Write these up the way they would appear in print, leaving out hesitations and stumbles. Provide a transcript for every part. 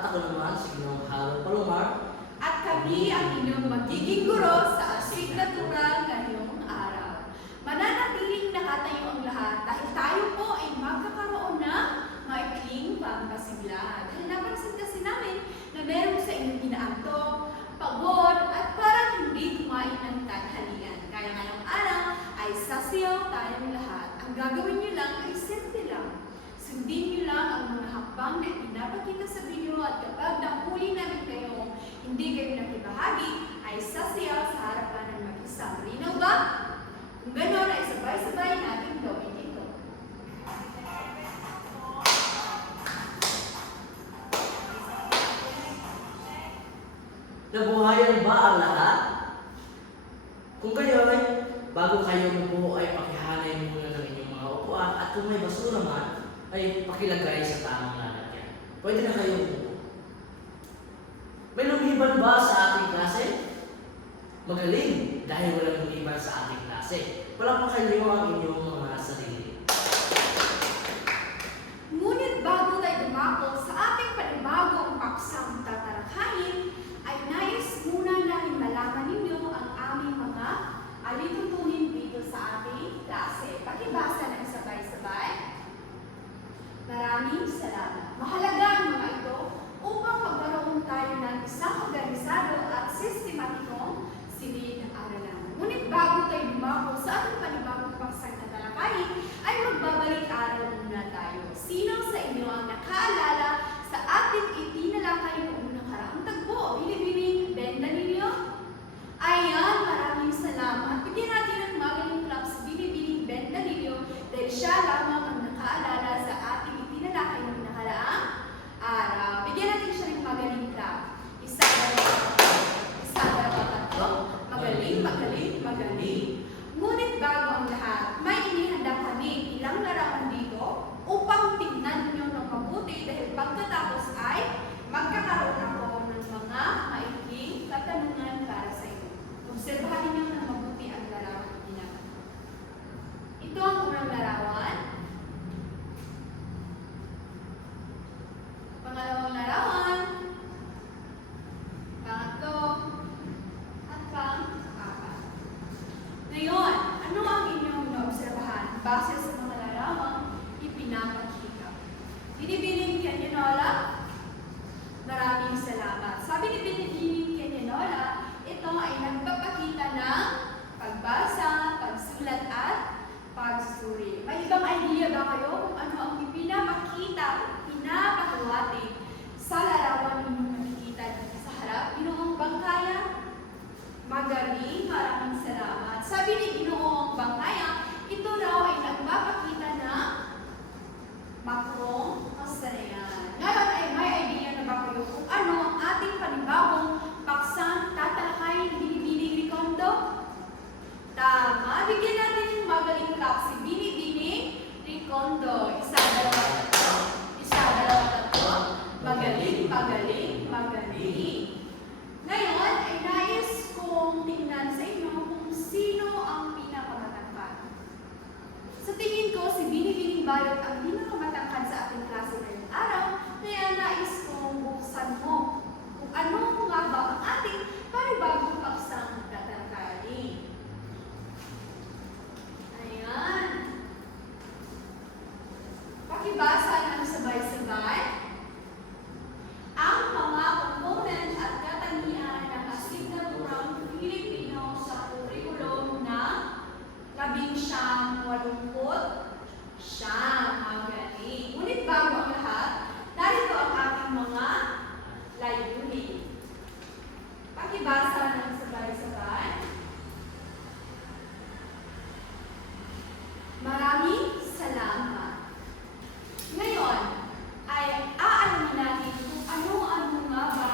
At ako naman, si Ginoong Harold Palomar. At kami ang inyong magiging guro sa asignatura ngayong araw. Mananatiling nakatayo ang lahat dahil tayo po ay magkakaroon ng maikling pangkasigla. Dahil napansin kasi namin na meron sa inyong inaantok, pagod, at parang hindi kumain ng tanghalian. Kaya ngayong araw ay sasayaw tayong lahat. Ang gagawin nyo lang ay simple lang. Sundin nyo lang ang mga hakbang na pinapakita sa video at kapag nahuli namin kayo, hindi kayo nakibahagi, ay sasayaw sa harapan ng mag-isa. Malinaw ba? Kung gano'n ay sabay-sabay natin gawin ito. Nabuhayan ba ang lahat? Kung kayo ay bago kayo mabuo ay pakihanay muna ng inyong mga upuan at kung may basura man ay pakilagay sa tamang lalagyan. Pwede na kayo umupo. May lumiban ba sa ating klase? Magaling dahil walang lumiban sa ating klase. Palakpakan niyo ang inyong mga sarili. Ngunit bago tayo dumako sa ating panibagong paksang tatalakayin, ay nais muna namin malaman ninyo ang aming mga alitutunin dito sa ating klase. Pakibasa ng sabay-sabay. Maraming salamat. Mahalaga ang mga ito upang magkaroon tayo ng isang organisado at sistematikong silid-aralan. Ngunit bago tayo dumako sa ating panibagong paksang tatalakayin, ay magbabalik-aral muna tayo. Sino sa inyo ang nakaalala sa ating itinalakay noong nakaraang tagpo? Binibining benda ninyo? Ayan, maraming salamat. Bigyan natin ng magaling clap sa binibining benda ninyo dahil siya lamang ang nakaalala sa ating itinalakay noong nakaraang araw. Bigyan natin siya ng magaling clap. Isa, dalawa, tatlo. Magaling, magaling, magaling. Ngunit bago ang lahat, may inihanda kami ilang larawan dito upang tingnan ninyo ng mabuti dahil pagkatapos ay magkakaroon ako ng mga maikling katanungan para sa inyo. Obserbahan ninyo ng mabuti ang larawan na ginagawa. Ito ang unang larawan. Pangalawang larawan. Pangatlo. At pang-apat. Ngayon, ano ang inyong naobserbahan base sa mga larawang ipinapakita? Binibining Kenyanola? Maraming salamat. Sabi ni Binibining Kenyanola, ito ay nagpapakita ng pagbasa, pagsulat at pagsuri. May ibang idea ba kayo kung ano ang ipinapakita o pinapahiwatig sa larawan ninyong nakikita dito sa harap? Ginoong Bangkaya? Magaling, maraming salamat. Sabi ni Ginoong Bangkaya, ito raw ay nagpapakita ng makrong kasanayan. Ngayon ay may idea na ba kayo kung ano ang ating panibagong paksang tatalakayin Binibining Recondo? Tama, bigyan natin yung magaling clap si Binibining Recondo. Isa, dalawa, tatlo. Isa, dalawa, tatlo. Magaling, magaling, magaling. Ngayon ay nais kong tingnan sa inyo kung sino ang pinakamatangkad. Sa tingin ko, si Binibining Bayot ang pinakamatangkad sa ating klase ngayong araw, kaya nais kong buksan mo kung ano nga ba ang ating panibagong paksang tatalakayin. Ayan. Pakibasa ng sabay-sabay. Ang mga component at katangian ng asignaturang Pilipino sa kurikulum na 1980. Magaling. Ngunit bago ang lahat, narito ang aking mga layunin. Pakibasa ng sabay-sabay. Maraming salamat. Ngayon, ay aalamin natin kung ano-ano nga ba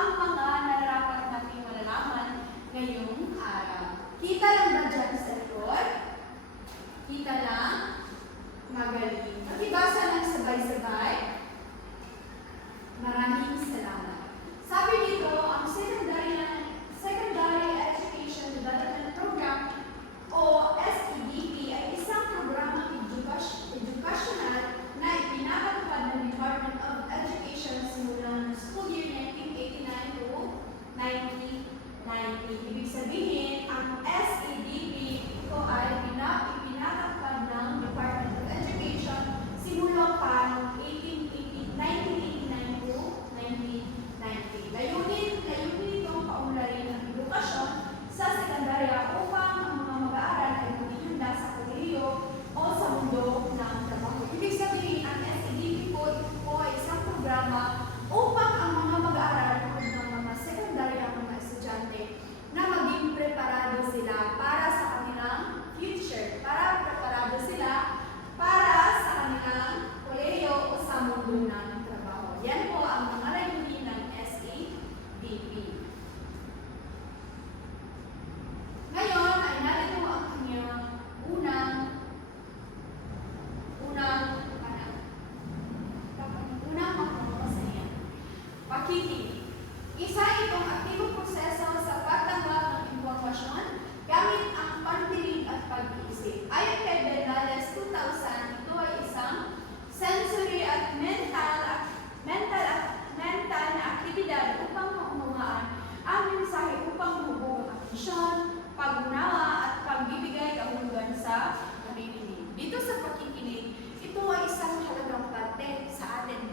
ang mga nararapat nating malalaman ngayong araw. Kita lang ba dyan sa likod? Kita lang? Magaling. Pakibasa ng sabay-sabay. Maraming salamat. Sabi dito, ang Secondary Education Development Program o SEDP ay isang programang edukasyon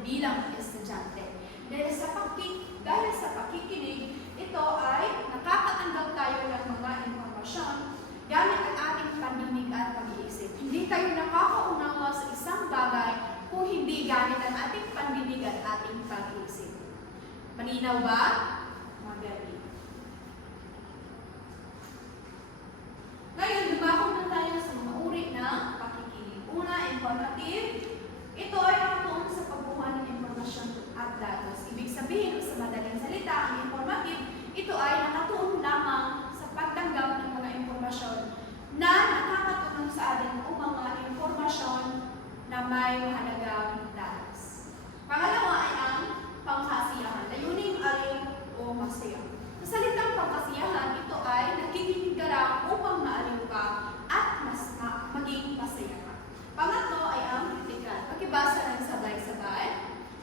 bilang estudyante. Dahil sa pakikinig, ito ay nakakatanggap tayo ng mga impormasyon gamit ang ating pandinig at pag-iisip. Hindi tayo nakakaunawa sa isang bagay kung hindi gamit ang ating pandinig at ating pag-iisip. Malinaw ba? Magaling. Ngayon, dumako na tayo sa mga uri ng pakikinig. Una, informative. Ito ay nakatuon sa pagkuha ng impormasyon at datos. Ibig sabihin, sa madaling salita, ang informative, ito ay nakatuon lamang sa pagtanggap ng mga impormasyon na nakakatulong sa atin o mga impormasyon na may mahalagang datos. Pangalawa ay ang pangkasiyahan. Layuning aliw o masaya. Sa salitang pangkasiyahan, ito ay nakikinig ka lang upang maaliw ka at maging masaya ka. Pangatlo ay ang kritikal. Pakibasa ng sabay-sabay.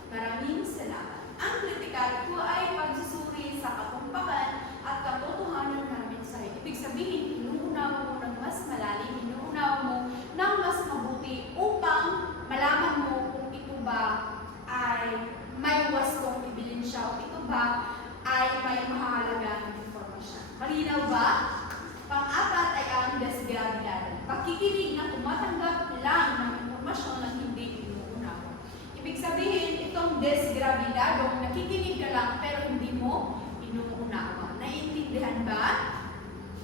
Maraming salamat. Ang kritikal po ay pagsusuri sa katumpakan at katotohanan ng mensahe. Ibig sabihin, inuunawa mo ng mas malalim, inuunawa mo ng mas mabuti upang malaman mo kung ito ba ay may wastong ebidensya o ito ba ay may mahalagang informasyon. Malinaw ba? Pang-apat ay ang desgravidad. Pakikinig na tumatanggap lang ng impormasyon na hindi inuunawa. Ibig sabihin, itong desgravidadong nakikinig ka lang pero hindi mo inuunawa. Naiintindihan ba?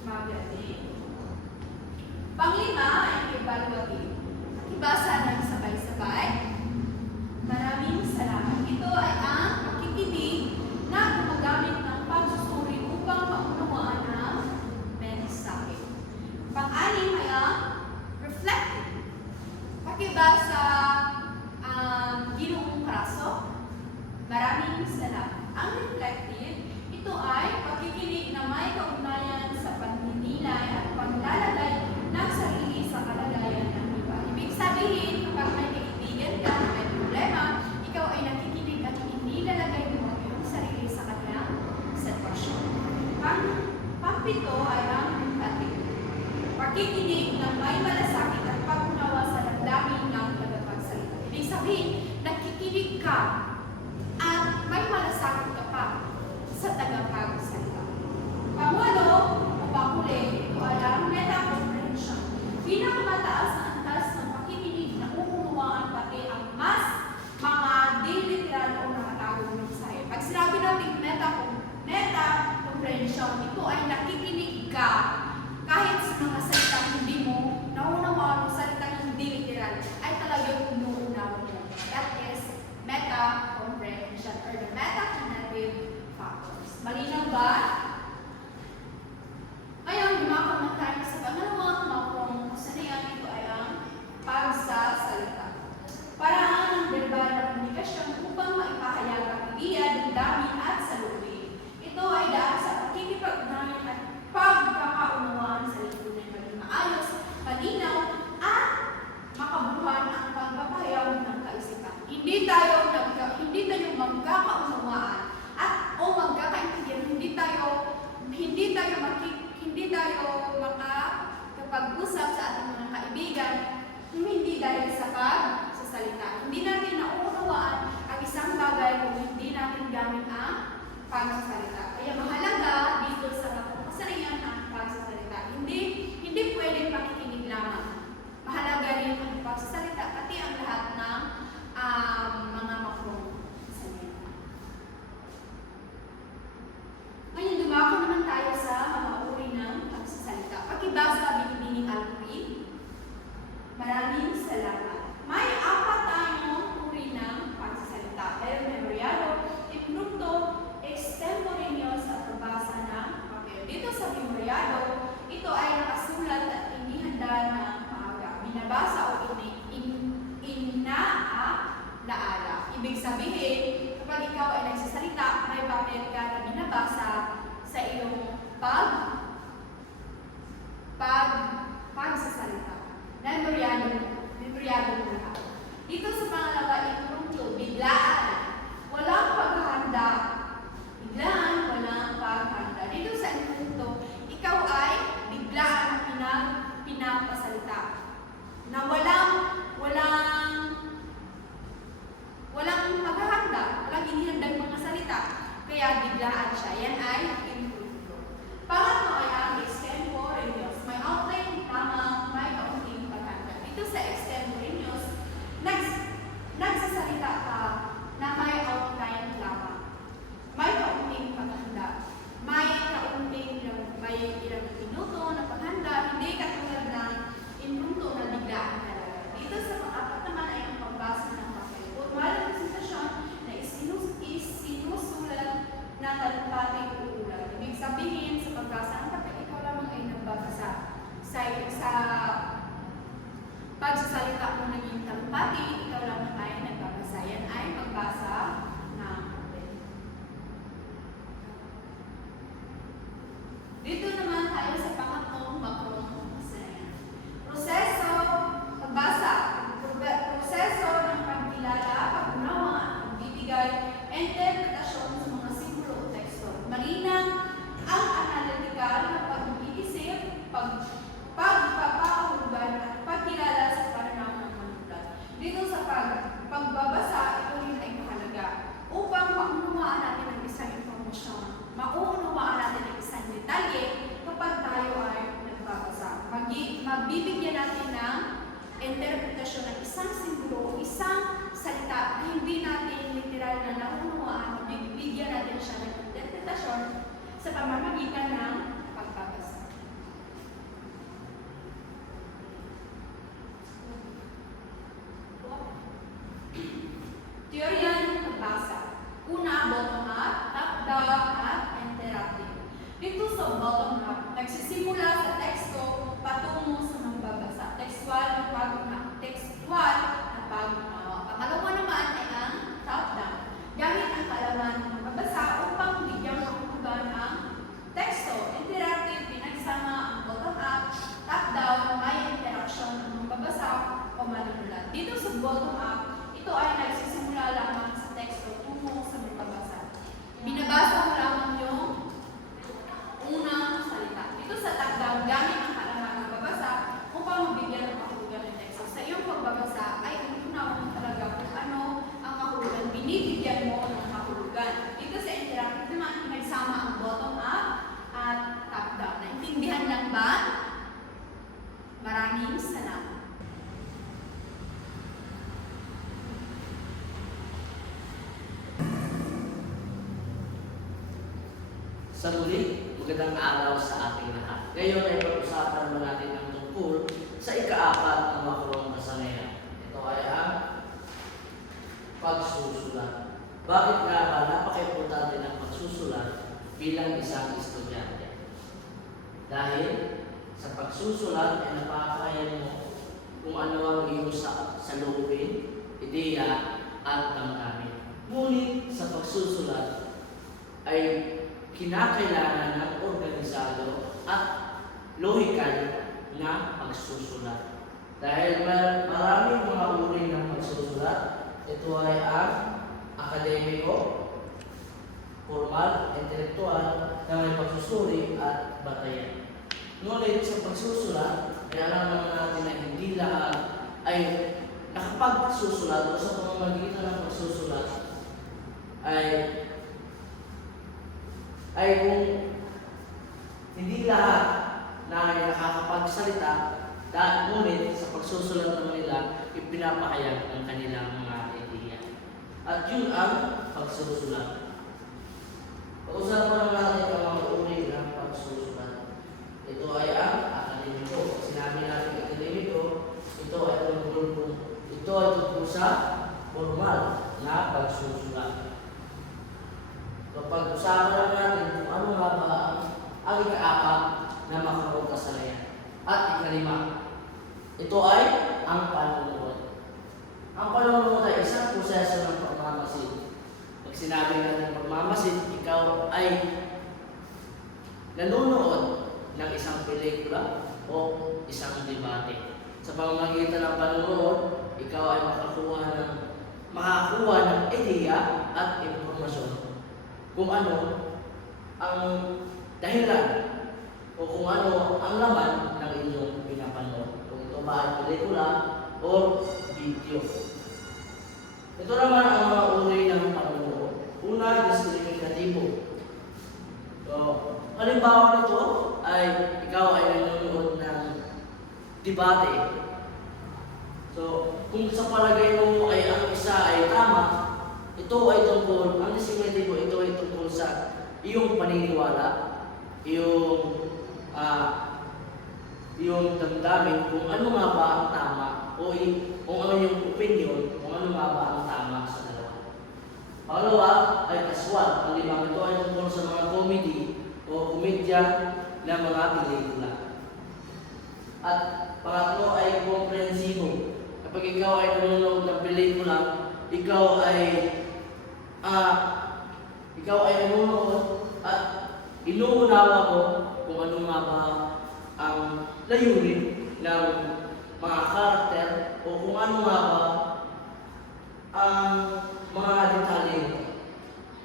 Magaling. Panglima ay evaluative. Ibasa ng sabay-sabay. Maraming salamat. Ito ay ang pakikinig na gumagamit ng pagsusuri upang maunawaan ang mensahe. Pang-anim ay ang reflective. Pakibasa ang Ginoong Kraso. Maraming salamat. Ang reflective, ito ay pakikinig na may kaugnayan sa pagninilay at paglalagay ng sarili sa kalagayan ng iba. Ibig sabihin, kapag may kaibigan ka na may problema, ikaw ay nakikinig at hindi lalagay mo ang iyong sarili sa kanilang sitwasyon. Pang-pito ay ang empathy. Pakikinig na may malasakit at pag-unawa sa damdamin ng tagapagsalita. Ibig sabihin, nakikinig ka at may malasakit ka pa sa tagapagsalita. Pangwalo o panghuli, ito ay ang meta-comprehension. Pinakamataas na antas ng pakikinig na uunawaan pati ang mas mga di-literal o nakatagong mensahe. Pag sinabi natin meta-comprehension, ito ay nakikinig ka kahit sa mga salitang hindi mo naunawaan o salitang hindi literal ay talagang inuunawa mo. That is meta-comprehension or the meta-cognitive factors. Malinaw ba? Ngayon, dumako na tayo sa pangalawang makrong kasanayan. Ito ay ang pagsasalita. Paraan ng verbal na komunikasyon upang maipahayag ang ideya, damdamin at salubin. Ito ay dahil sa pakikipag-ugnayan at pagkakaunawaan sa lipunan maging maayos, malinaw, at makabuhan ang pagpapahayag ng kaisipan. Hindi tayo magkakaunawaan at o magkakaintindihan, hindi tayo makakapag-usap sa ating mga kaibigan, hindi dahil sa pagsasalita. Hindi natin nauunawaan ang isang bagay kung hindi natin gamit ang pagsasalita. Kaya mahalaga dito sa kasanayan ang pagsasalita. Hindi pwedeng pakikinig lamang. Mahalaga rin ang pagsasalita, pati ang lahat ng mga makrong kasanayan. Ngayon, dumako naman tayo sa mga uri ng pagsasalita. Pakibasa, Binibining Alfred. Maraming salamat. May apat tayong uri ng pagsasalita. El memoryado, impromptu, extemporaneous at pagbasa ng papel. Dito sa memoryado, ito ay nakasulat at inihanda ng maaga. Binabasa o inaalaala. Ibig sabihin, kapag ikaw ay nagsasalita, may papel ka na binabasa sa iyong pagsasalita. Memoryado mo lahat. Dito sa pangalawa, impromptu, biglaan. Walang paghahanda. Biglaan, walang paghahanda. Dito sa impromptu, ikaw ay biglaan ang pinapasalita. Na walang paghahanda. sa extempore news, nagsasalita ka na may outline lamang. May kaunting paghanda. May ilang minuto na paghanda, hindi katulad ng impromptu na biglaan talaga. Dito sa pang-apat naman ay ang pagbasa ng papel. Formal na presentasyon na isinusulat na talumpati o ulat. Ibig sabihin, sa pagbasa ng papel, ikaw lamang ay nagbabasa. Sa pagsasalita mo naging talumpati, ikaw lamang ay nagbabasa. Yan ay pagbasa ng papel. Dito naman tayo sa pangatlong makro-kasanayan. Proseso ng pagkilala, pag-unawa, pagbibigay, interpretasyon sa mga simbolo o teksto. Malinang ang analytical na pag-iisip, pagpapahulugan at pagkilala sa pananaw ng manunulat. Dito sa pagbabasa, ito rin ay mahalaga upang maunawaan natin ang isang informasyon. Mauunawaan natin ang isang detalye kapag tayo ay nagbabasa. Magbibigyan natin ng interpretasyon ng isang simbolo o isang salita na hindi natin literal na naunawaan. Magbibigyan natin siya ng interpretasyon sa pamamagitan ng pagbabasa. Teorya ng pagbasa. Una, bottom-up, top-down, at interactive. Dito sa bottom-up, nagsisimula sa teksto patungo sa magbabasa. Textual na pag-unawa. Pangalawa naman ay ang top-down. Gamit ang kaalaman ng magbabasa upang bigyang mahulugan ang teksto. Interactive, pinagsama ang bottom-up, top-down, may interaction ng magbabasa o manunulat. Dito sa bottom-up, ito ay nagsisimula lamang sa teksto tungo sa magbabasa. Binabasa mo lamang yung unang salita. Dito sa top-down, gamit ang kaalaman ng magbabasa upang mabigyan ng kahulugan ng teksto. Sa iyong pagbabasa ay unawa mo talaga kung ano ang kahulugan. Binibigyan mo ng kahulugan. Dito sa interactive naman, pinagsama ang bottom-up at top-down. Naintindihan lang ba? Maraming salamat. Sa muli, magandang araw sa ating lahat. Ngayon ay pag-usapan naman natin ang tungkol sa ika-apat na makro-kasanayan. Ito ay ang pagsusulat. Bakit nga ba napaka-importante ng pagsusulat bilang isang estudyante? Dahil sa pagsusulat ay napapakayan mo kung ano ang iyong salubin, ideya, at damdamin. Ngunit sa pagsusulat ay kinakailangan ng organisado at lohikal na pagsusulat. Dahil maraming mga uri ng pagsusulat, ito ay ang akademiko, formal, intelektual, na may pagsusuri at batayan. Ngunit sa pagsusulat, kaya naman natin na hindi lahat ay nakapagsusulat o sa pamamagitan ng pagsusulat ay kung hindi lahat na nakakapagsalita, ngunit sa pagsusulat naman nila, ipinapahayag ang kanilang mga ideya. At yun ang pagsusulat. Pag-usapan natin ang mga uri ng pagsusulat. Ito ay ang akademiko. Sinabi natin akademiko, ito ay tungkol sa formal na pagsusulat. Kapag usapan lang natin kung ano nga ba ang ika-apat na makro-kasanayan. At ikalima, ito ay ang panunuot. Ang panunuot ay isang proseso ng pagmamasid. Pag sinabi natin pagmamasid, ikaw ay nanonood ng isang pelikula o isang debate. Sa pamamagitan ng panunood, ikaw ay makakuha ng ideya at impormasyon kung ano ang dahilan o kung ano ang laman ng inyong pinapanood. Kung ito ba ay pelikula o video. Ito naman ang mga uri ng panunood. Una, diskriminatibo. So, halimbawa nito ay ikaw ay nanonood ng debate So, kung sa palagay mo ay ang isa ay tama, ito ay tungkol, ang disimetibo, ito ay tungkol sa iyong paniniwala, iyong yung damdamin kung ano nga ba ang tama o kung ano yung opinion kung ano nga ba ang tama sa dalawa. Pangalawa ay kaswat. Ang limang ito ay tungkol sa mga comedy o komedya ng mga pelikula. At pangatlo ay komprehensibo. Kapag ikaw ay nanonood ng pelikula, ikaw ay nanonood at inuunawa mo kung ano nga ba ang layunin ng mga karakter o kung ano nga ba ang mga detalye nito.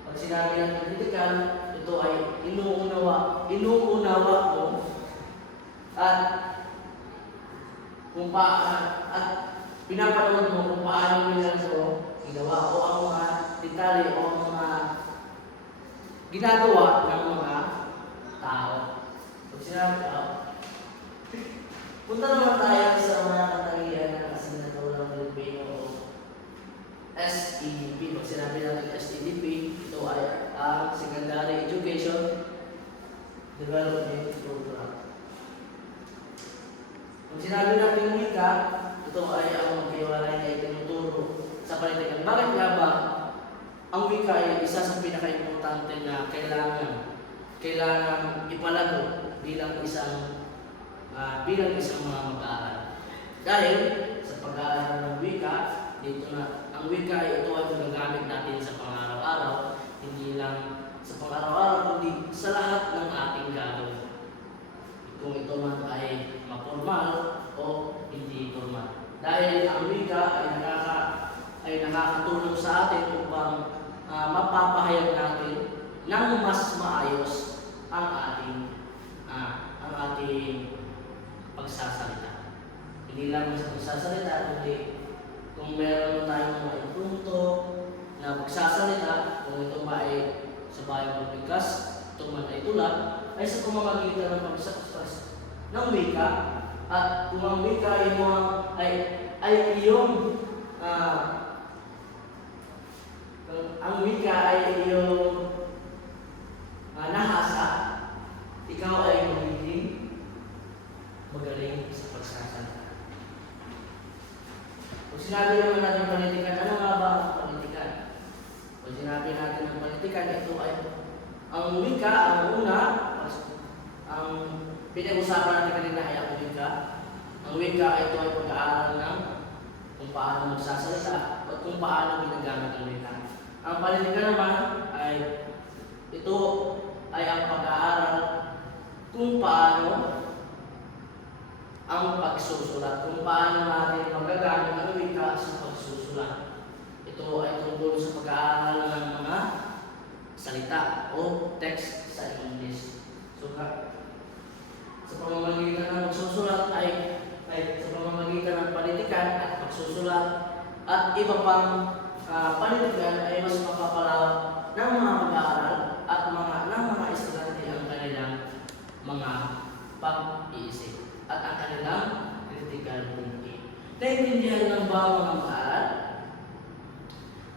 Pag sinabi ng critical, ito ay inuunawa mo at at pinapanood mo kung paano nila ito ginawa o ang mga detalye o ang mga ginagawa ng mga tao. Pag sinabi, punta naman tayo sa mga katangian ng Asignaturang Pilipino o SEDP. Pag sinabi natin SEDP, ito ay ang Secondary Education Development Program. Pag sinabi natin wika, ito ay ang maghiwalay na itinuturo sa panitikan. Bakit nga ba ang wika ay isa sa pinaka-importante na kailangan ipalago bilang isang mga mag-aaral. Dahil sa pag-aaral ng wika, ang wika ay ito ay magagamit natin sa pang-araw-araw, hindi lang sa pang-araw-araw, kundi sa lahat ng ating gagawin. Kung ito man ay mapormal o hindi formal. Dahil ang wika ay nakakatulong sa atin upang mapapahayag natin ng mas maayos ang ating pagsasalita. Hindi lang sa pagsasalita, kundi kung meron tayong mga punto na pagsasalita, kung ito ba ay sa bayang magbigkas, ito man ay tula, ay sa pamamagitan ng pag-express ng wika. At kung ang wika ay iyong nahasa, ikaw ay magiging magaling sa pagsasalita. Kung sinabi naman natin politikan, ano nga ba ang politikan? Kung sinabi natin ang politikan, ito ay ang wika, ang una, ang pinag-usapan natin kanina ay ang wika. Ang wika, ito ay pag-aaral ng kung paano magsasalita at kung paano ginagamit ang wika. Ang politikan naman ay ito ay ang pag-aaral kung paano ang pagsusulat, kung paano natin magagamit ang wika sa pagsusulat. Ito ay tungkol sa pag-aaral ng mga salita o text sa English. So, sa pamamagitan ng pagsusulat ay sa pamamagitan ng panitikan at pagsusulat at iba pang panitikan ay mas mapapalawak ng mga mag-aaral at ng mga estudyante ang kanilang mga pag-iisip at ang kanilang critical thinking. Naintindihan ng ba mga mag-aaral?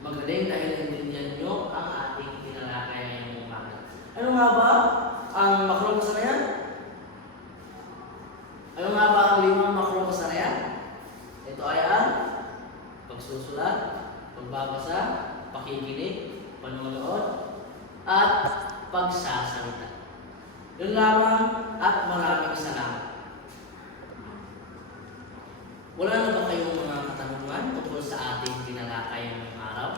Magaling dahil naintindihan nyo ang ating tinalakay ngayong umaga. Ano nga ba ang makrokasanayan? Ano nga ba ang 5 makrokasanayan? Ito ay ang pagsusulat, pagbabasa, pakikinig, panonood, at pagsasalita. Yun lamang at maraming salamat. Wala na ba kayong mga katanungan tungkol sa ating tinalakay ngayong araw?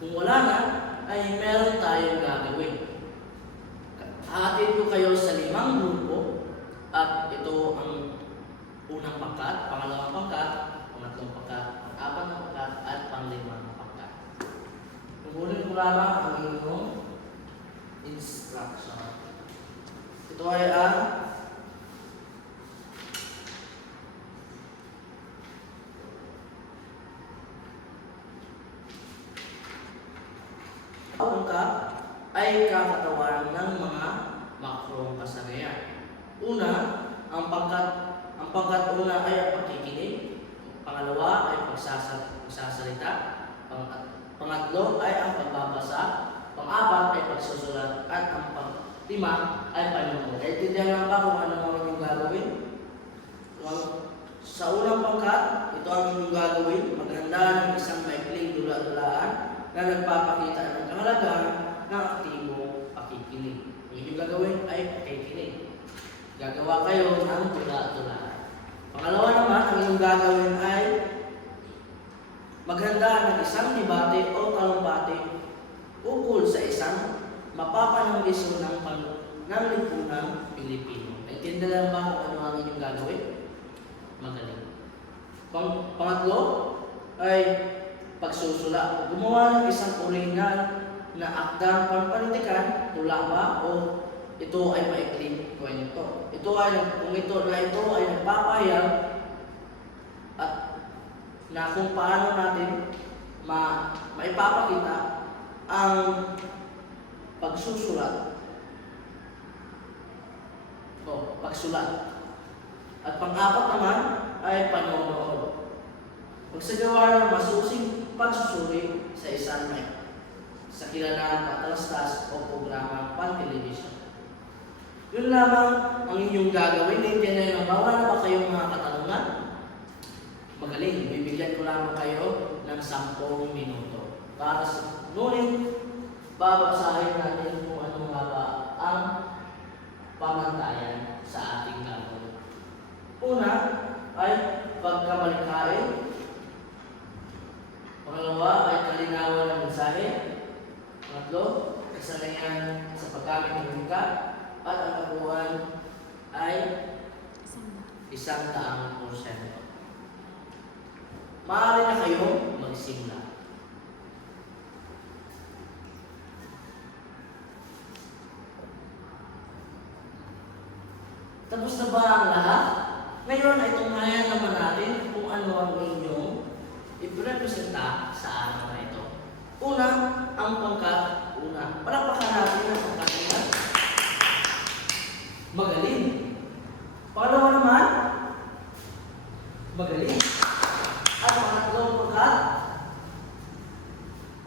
Kung wala na, ay meron tayong gagawin. Hahatid ko kayo sa 5 grupo at ito ang unang pangkat, pangalawang pangkat, pangatlong pangkat, pang-apat na pangkat, at pang-5 na pangkat. Tungkulin ko lamang ang inyong instruction. Ito ay ang pangkat ay kakatawan ng mga makrong kasanayan. Una, ang pangkat una ay ang pakikinig. Pangalawa ay pagsasalita. Pangatlo ay ang pagbabasa. Pang-apat ay pagsusulat. At ang pang-lima ay panuno. Naintindihan lang ba kung ano ang inyong gagawin? Sa unang pangkat, ito ang inyong gagawin. Maghanda ng isang maikling dula-dulaan na nagpapakita ng kahalagahan ng aktibong pakikinig. Ang inyong gagawin ay pakikinig. Gagawa kayo ng dula-dulaan. Pangalawa naman, ang inyong gagawin ay maghanda ng isang debate o talumpati ukol sa isang mapapananglisod ng lipunang Pilipino. Naintindihan ba kung ano ang inyong gagawin? Magaling. Pangatlo ay pagsusula. Gumawa ng isang uri na akdang panpanitikan, tula ba o ito ay maikling kwento. Kung ito ay nagpapahayag at na kung paano natin maipapakita ang pagsusulat o pagsulat. At pang-apat naman ay panonood. Magsagawa ng masusing pagsusuri sa kilalang patalastas o programang pan-television. Yun lamang ang inyong gagawin. Hindi na wala na ba kayong mga katanungan? Magaling, bibigyan ko lamang kayo ng 10 minuto. Ngunit, babasahin natin kung ano nga ba ang pamantayan sa ating gagawin. Una ay pagkamalikain. Pangalawa ay kalinawan ng mensahe. Pangatlo, kasanayan sa paggamit ng wika. At ang kabuuan ay 100%. Maaari na kayo magsimula. Tapos na ba ang lahat? Ngayon ay tunghayan naman natin kung ano ang inyong iprepresenta sa araw na ito. Una, ang pangkat. Palakpakan natin ang pangkat. Magaling. Pangalawa naman, magaling. At pangatlong pangkat,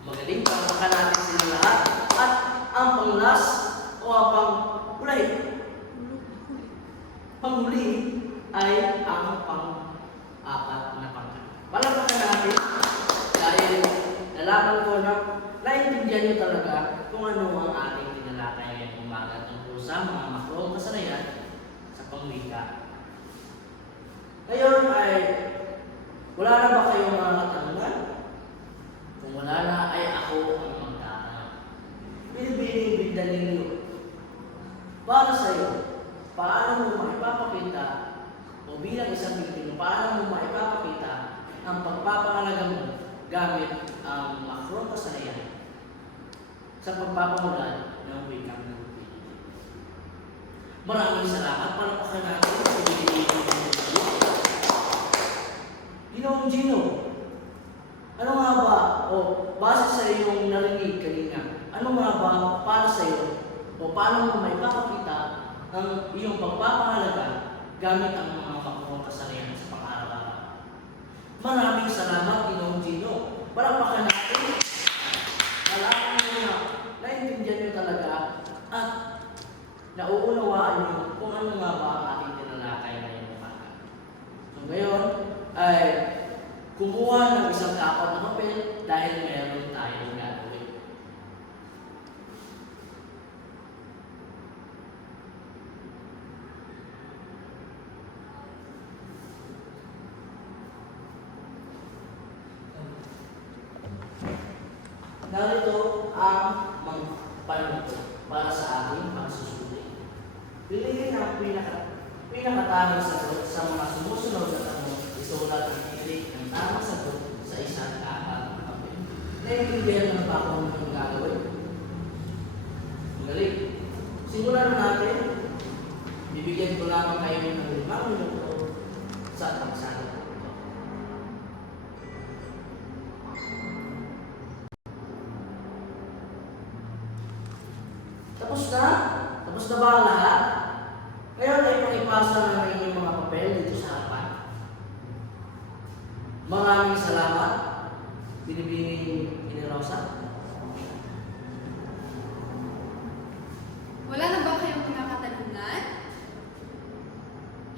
magaling. Palakpakan natin sila lahat. At ang panglas o ang panghuli ay ang pang-apat na pangkat. Palakpakan natin dahil nalaman ko na naintindihan nyo talaga kung ano ang ating tinalakay ngayong umaga tungkol sa mga makrong kasanayan sa pangwika. Ngayon ay wala na ba kayong mga katanungan? Kung wala na ay ako ang magtatanong. Binibining-bigdan ninyo. Para sa iyo, paano mo maipapakita o bilang isang Pilipino, paano mo maipapakita ang pagpapahalaga mo gamit ang makrong kasanayan sa pagpapamulan ng wikang Pilipino. Maraming salamat. Palakpakan natin sa Ginoong Gino. Ano nga ba, o base sa iyong narinig kanina, ano nga ba para sa iyo o paano mo maipapakita ang iyong pagpapahalaga gamit ang mga makrong kasanayan sa pang-araw-araw? Maraming salamat, Ginoong Gino. Palakpakan natin. Malaman mo na naintindihan nyo talaga at nauunawaan nyo kung ano nga ba ang ating tinalakay ngayong umaga. So ngayon ay kukuha ng isang kapot na papel dahil meron tayong gagawin. Narito ang mga panuto para sa ating pagsusuri. Piliin ang pinakatamang sagot sa mga sumusunod na tanong. Isulat ang titik ng tamang sagot sa isang kapal na papel. Naintindihan ng bakong ng gagawin. Magaling. Simulan natin. Bibigyan ko lamang kayo ng 5 minuto sa pagsagot. Tapos na ba ang lahat? Ngayon ay pakipasa na ng inyong mga papel dito sa harapan. Maraming salamat, Binibining Inirosa. Wala na ba kayong mga katanungan?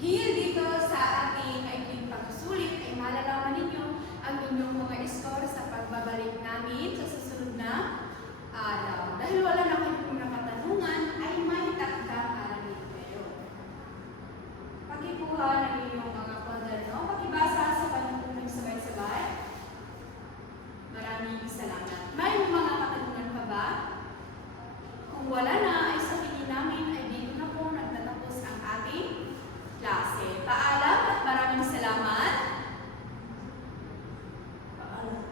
Hinggil dito sa ating maikling pagsusulit ay malalaman ninyo ang inyong mga score sa pagbabalik namin sa susunod na araw. Dahil wala na kayong mga katanungan, ay may takdang araw kayo. Pagkipuha ng inyong mga kwaderno, pakibasa sa panuntunan sabay-sabay. Maraming salamat. May mga katanungan pa ba? Kung wala na, ay sabihin namin ay dito na po nagtatapos ang ating klase. Paalam at maraming salamat. Paalam.